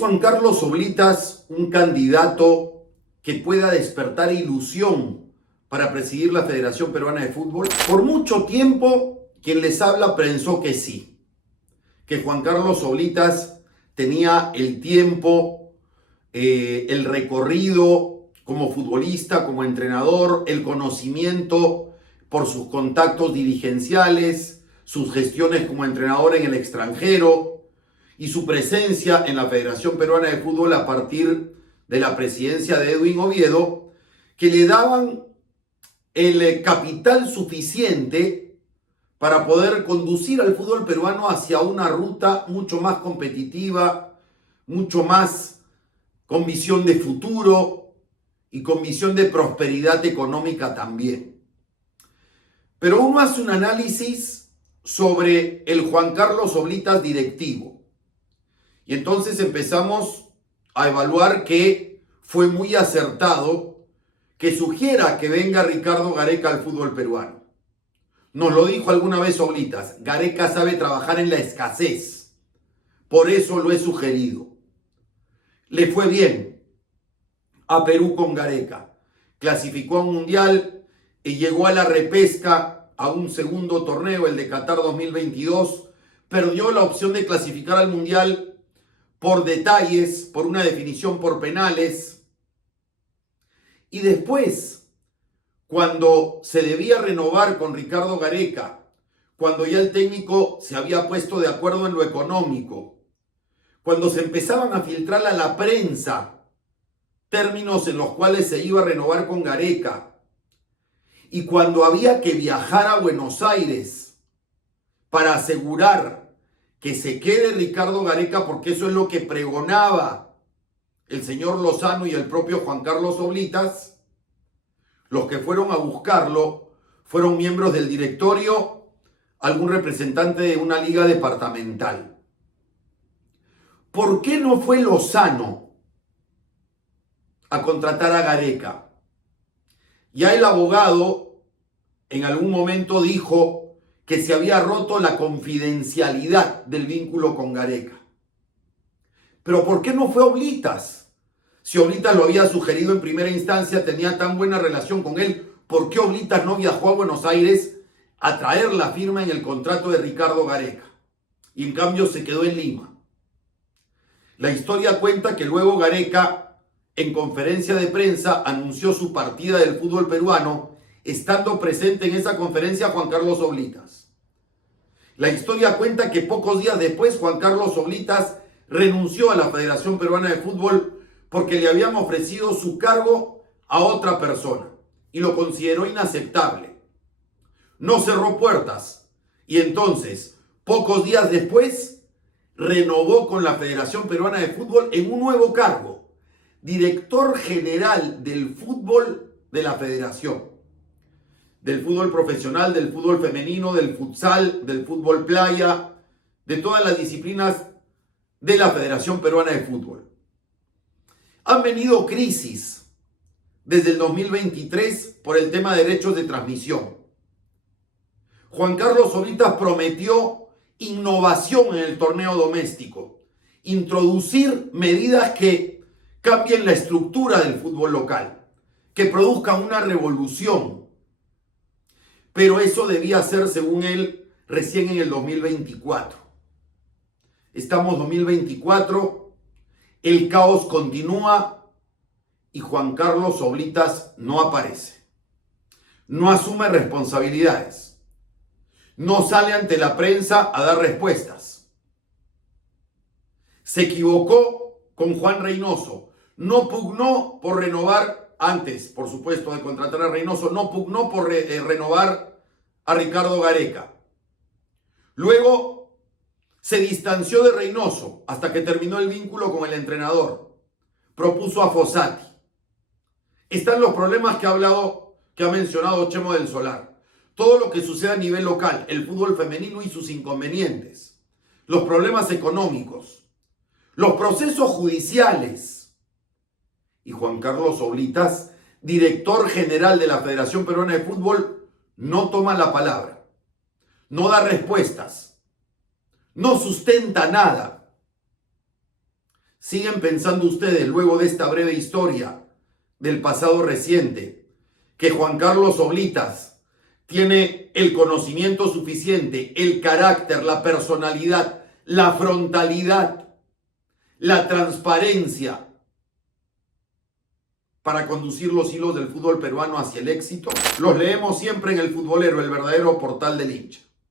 Juan Carlos Oblitas un candidato que pueda despertar ilusión para presidir la Federación Peruana de Fútbol? Por mucho tiempo, quien les habla pensó que sí, que Juan Carlos Oblitas tenía el tiempo, el recorrido como futbolista, como entrenador, el conocimiento por sus contactos dirigenciales, sus gestiones como entrenador en el extranjero y su presencia en la Federación Peruana de Fútbol a partir de la presidencia de Edwin Oviedo, que le daban el capital suficiente para poder conducir al fútbol peruano hacia una ruta mucho más competitiva, mucho más con visión de futuro y con visión de prosperidad económica también. Pero uno hace un análisis sobre el Juan Carlos Oblitas directivo. Y entonces empezamos a evaluar que fue muy acertado que sugiera que venga Ricardo Gareca al fútbol peruano. Nos lo dijo alguna vez Oblitas: Gareca sabe trabajar en la escasez. Por eso lo he sugerido. Le fue bien a Perú con Gareca. Clasificó a un mundial y llegó a la repesca a un segundo torneo, el de Qatar 2022. Perdió la opción de clasificar al mundial por detalles, por una definición por penales. Y después, cuando se debía renovar con Ricardo Gareca, cuando ya el técnico se había puesto de acuerdo en lo económico, cuando se empezaban a filtrar a la prensa términos en los cuales se iba a renovar con Gareca, y cuando había que viajar a Buenos Aires para asegurar que se quede Ricardo Gareca, porque eso es lo que pregonaba el señor Lozano y el propio Juan Carlos Oblitas, los que fueron a buscarlo fueron miembros del directorio, algún representante de una liga departamental. ¿Por qué no fue Lozano a contratar a Gareca? Ya el abogado en algún momento dijo que se había roto la confidencialidad del vínculo con Gareca. Pero ¿por qué no fue Oblitas? Si Oblitas lo había sugerido en primera instancia, tenía tan buena relación con él, ¿por qué Oblitas no viajó a Buenos Aires a traer la firma en el contrato de Ricardo Gareca? Y en cambio se quedó en Lima. La historia cuenta que luego Gareca, en conferencia de prensa, anunció su partida del fútbol peruano, estando presente en esa conferencia Juan Carlos Oblitas. La historia cuenta que pocos días después Juan Carlos Oblitas renunció a la Federación Peruana de Fútbol porque le habían ofrecido su cargo a otra persona y lo consideró inaceptable. No cerró puertas y entonces, pocos días después, renovó con la Federación Peruana de Fútbol en un nuevo cargo: director general del fútbol de la Federación. Del fútbol profesional, del fútbol femenino, del futsal, del fútbol playa, de todas las disciplinas de la Federación Peruana de Fútbol. Han venido crisis desde el 2023 por el tema de derechos de transmisión. Juan Carlos Oblitas prometió innovación en el torneo doméstico, introducir medidas que cambien la estructura del fútbol local, que produzcan una revolución. Pero eso debía ser, según él, recién en el 2024. Estamos 2024, el caos continúa y Juan Carlos Oblitas no aparece. No asume responsabilidades. No sale ante la prensa a dar respuestas. Se equivocó con Juan Reynoso. No pugnó por renovar, antes, por supuesto, de contratar a Reynoso, no pugnó por renovar a Ricardo Gareca. Luego se distanció de Reynoso hasta que terminó el vínculo con el entrenador. Propuso a Fossati. Están los problemas que ha mencionado Chemo del Solar. Todo lo que sucede a nivel local, el fútbol femenino y sus inconvenientes, los problemas económicos, los procesos judiciales. Y Juan Carlos Oblitas, director general de la Federación Peruana de Fútbol, no toma la palabra, no da respuestas, no sustenta nada. ¿Siguen pensando ustedes, luego de esta breve historia del pasado reciente, que Juan Carlos Oblitas tiene el conocimiento suficiente, el carácter, la personalidad, la frontalidad, la transparencia para conducir los hilos del fútbol peruano hacia el éxito? Los leemos siempre en El Futbolero, el verdadero portal del hincha.